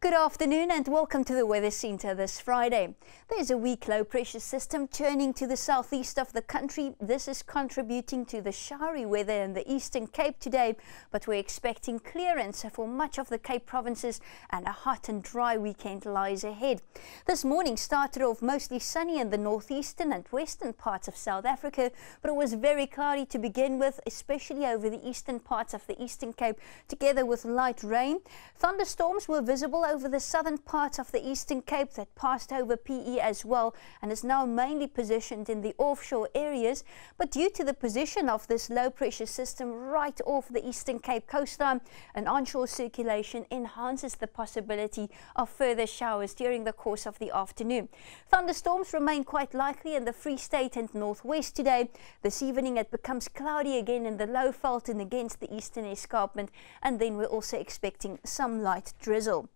Good afternoon and welcome to the Weather Centre this Friday. There's a weak low pressure system turning to the southeast of the country. This is contributing to the showery weather in the Eastern Cape today, but we're expecting clearance for much of the Cape provinces and a hot and dry weekend lies ahead. This morning started off mostly sunny in the northeastern and western parts of South Africa, but it was very cloudy to begin with, especially over the eastern parts of the Eastern Cape, together with light rain. Thunderstorms were visible over the southern parts of the Eastern Cape that passed over PE as well and is now mainly positioned in the offshore areas. But due to the position of this low pressure system right off the Eastern Cape coastline, an onshore circulation enhances the possibility of further showers during the course of the afternoon. Thunderstorms remain quite likely in the Free State and northwest today. This evening it becomes cloudy again in the Lowveld and against the eastern escarpment, and then we're also expecting some light drizzle.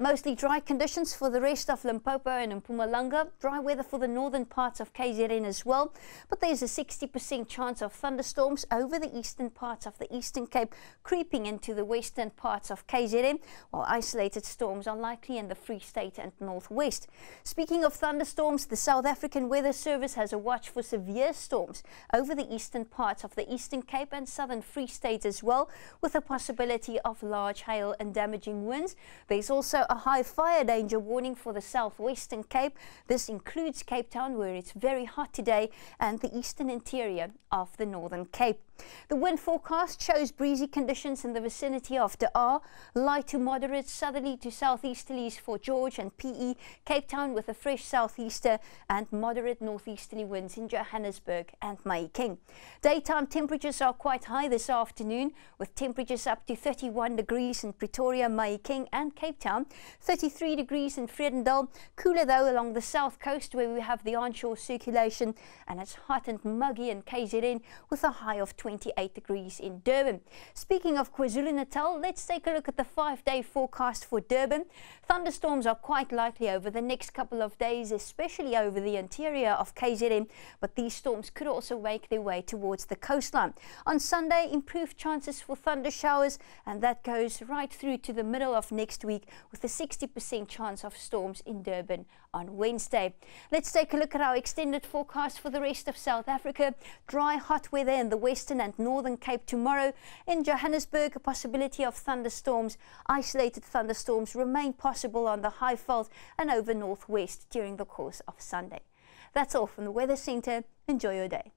Mostly dry conditions for the rest of Limpopo and Mpumalanga. Dry weather for the northern parts of KZN as well. But there's a 60% chance of thunderstorms over the eastern parts of the Eastern Cape, creeping into the western parts of KZN, while isolated storms are likely in the Free State and northwest. Speaking of thunderstorms, the South African Weather Service has a watch for severe storms over the eastern parts of the Eastern Cape and southern Free State as well, with a possibility of large hail and damaging winds. There's also a high fire danger warning for the southwestern Cape. This includes Cape Town, where it's very hot today, and the eastern interior of the Northern Cape. The wind forecast shows breezy conditions in the vicinity of De Aar, light to moderate southerly to southeasterlies for George and PE, Cape Town with a fresh southeaster, and moderate northeasterly winds in Johannesburg and Mahikeng. Daytime temperatures are quite high this afternoon, with temperatures up to 31 degrees in Pretoria, Mahikeng and Cape Town, 33 degrees in Vredendal. Cooler though along the south coast where we have the onshore circulation, and it's hot and muggy in KZN with a high of 28 degrees in Durban. Speaking of KwaZulu-Natal, let's take a look at the 5-day forecast for Durban. Thunderstorms are quite likely over the next couple of days, especially over the interior of KZN, but these storms could also make their way towards the coastline. On Sunday, improved chances for thunder showers, and that goes right through to the middle of next week, with a 60% chance of storms in Durban on Wednesday. Let's take a look at our extended forecast for the rest of South Africa. Dry, hot weather in the Western and Northern Cape tomorrow. In Johannesburg, a possibility of thunderstorms. Isolated thunderstorms remain possible on the Highveld and over northwest during the course of Sunday. That's all from the Weather Centre. Enjoy your day.